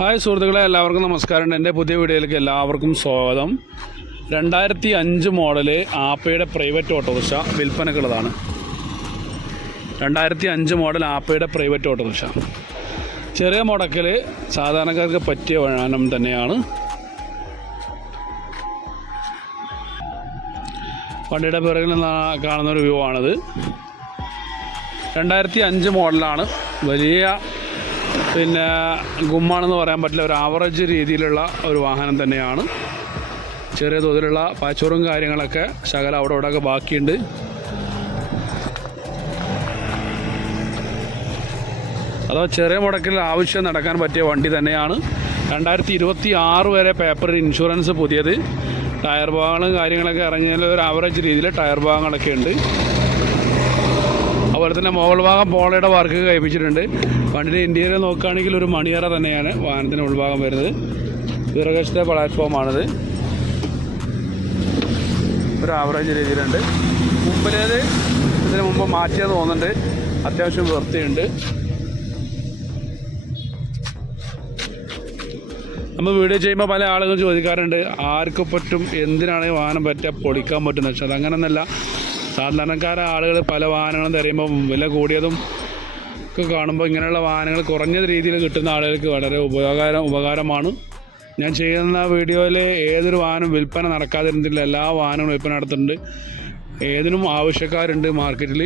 Hi സുഹൃത്തുക്കളെ എല്ലാവർക്കും നമസ്കാരം എന്റെ പുതിയ വീഡിയോയിലേക്ക് എല്ലാവർക്കും സ്വാഗതം. രണ്ടായിരത്തി അഞ്ച് മോഡൽ ആപ്പയുടെ പ്രൈവറ്റ് ഓട്ടോറിക്ഷ വിൽപ്പനക്കുള്ളതാണ്. രണ്ടായിരത്തി അഞ്ച് മോഡൽ ആപ്പയുടെ പ്രൈവറ്റ് ഓട്ടോറിക്ഷ. ചെറിയ മുടക്കിൽ സാധാരണക്കാർക്ക് പറ്റിയ വാഹനം തന്നെയാണ്. വണ്ടിയുടെ പിറകിൽ കാണുന്ന ഒരു വ്യൂ ആണിത് രണ്ടായിരത്തി അഞ്ച് മോഡലാണ് വലിയ പിന്നെ ഗുമ്മാണെന്ന് പറയാൻ പറ്റില്ല. ഒരു ആവറേജ് രീതിയിലുള്ള ഒരു വാഹനം തന്നെയാണ്. ചെറിയ തോതിലുള്ള പാച്ചോറും കാര്യങ്ങളൊക്കെ ശകലം അവിടെ ഇവിടെയൊക്കെ ബാക്കിയുണ്ട്. അതോ ചെറിയ മുടക്കിൽ ആവശ്യം നടക്കാൻ പറ്റിയ വണ്ടി തന്നെയാണ്. രണ്ടായിരത്തി ഇരുപത്തി ആറ് വരെ പേപ്പർ ഇൻഷുറൻസ് പുതിയത്. ടയർ ഭാഗങ്ങളും കാര്യങ്ങളൊക്കെ ഇറങ്ങിയാൽ ഒരു ആവറേജ് രീതിയിൽ ടയർ ഭാഗങ്ങളൊക്കെ ഉണ്ട്. അതുപോലെ തന്നെ മുകൾ ഭാഗം പോളയുടെ വർക്ക് കഴിപ്പിച്ചിട്ടുണ്ട്. വണ്ടിയുടെ ഇന്റീരിയർ നോക്കുകയാണെങ്കിൽ ഒരു മണിയറ തന്നെയാണ് വാഹനത്തിന്റെ ഉൾഭാഗം വരുന്നത്. പിറകശത്തെ പ്ലാറ്റ്ഫോമാണിത് ഒരു ആവറേജ് രീതിയിലുണ്ട്. മുമ്പിലേത് ഇതിന് മുമ്പ് മാറ്റിയത് തോന്നുന്നുണ്ട്. അത്യാവശ്യം വൃത്തിയുണ്ട്. നമ്മൾ വീഡിയോ ചെയ്യുമ്പോൾ പല ആളുകളും ചോദിക്കാറുണ്ട് ആർക്ക് പറ്റും എന്തിനാണ് വാഹനം പറ്റുക പൊളിക്കാൻ പറ്റുന്നത്? പക്ഷെ അതങ്ങനെയൊന്നല്ല സാധാരണക്കാരായ ആളുകൾ പല വാഹനങ്ങളും തരുമ്പോൾ വില കൂടിയതും ഒക്കെ കാണുമ്പോൾ ഇങ്ങനെയുള്ള വാഹനങ്ങൾ കുറഞ്ഞ രീതിയിൽ കിട്ടുന്ന ആളുകൾക്ക് വളരെ ഉപകാരം ഉപകാരമാണ്. ഞാൻ ചെയ്യുന്ന വീഡിയോയിൽ ഏതൊരു വാഹനം വിൽപ്പന നടക്കാതിരുന്നില്ല എല്ലാ വാഹനങ്ങളും വിൽപ്പന നടത്തുന്നുണ്ട്. ഏതിനും ആവശ്യക്കാരുണ്ട് മാർക്കറ്റിൽ.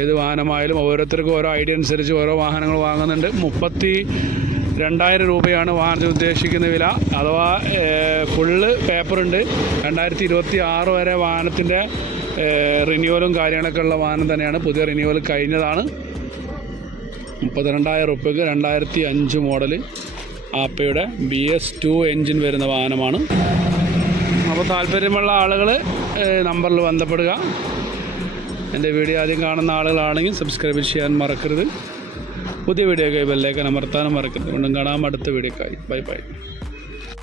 ഏത് വാഹനമായാലും ഓരോരുത്തർക്കും ഓരോ ഐഡിയ അനുസരിച്ച് ഓരോ വാഹനങ്ങൾ വാങ്ങുന്നുണ്ട്. മുപ്പത്തി രണ്ടായിരം രൂപയാണ് വാഹനത്തിന് ഉദ്ദേശിക്കുന്ന വില. അഥവാ ഫുള്ള് പേപ്പറുണ്ട് രണ്ടായിരത്തി ഇരുപത്തി ആറ് വരെ വാഹനത്തിന്റെ റിന്യൂവലും കാര്യങ്ങളൊക്കെ ഉള്ള വാഹനം തന്നെയാണ്. പുതിയ റിന്യൂവൽ കഴിഞ്ഞതാണ്. മുപ്പത്തിരണ്ടായിരം റുപ്യക്ക് രണ്ടായിരത്തി അഞ്ച് മോഡൽ ആപ്പയുടെ ബി എസ് ടു എൻജിൻ വരുന്ന വാഹനമാണ്. അപ്പോൾ താല്പര്യമുള്ള ആളുകൾ നമ്പറിൽ ബന്ധപ്പെടുക. എന്റെ വീഡിയോ ആദ്യം കാണുന്ന ആളുകളാണെങ്കിൽ സബ്സ്ക്രൈബ് ചെയ്യാൻ മറക്കരുത്. പുതിയ വീഡിയോ കൈ ബെല്ലേക്കാൻ അമർത്താനും മറക്കരുത്. വീണ്ടും കാണാം. അടുത്ത വീഡിയോക്കായി ബൈ ബൈ.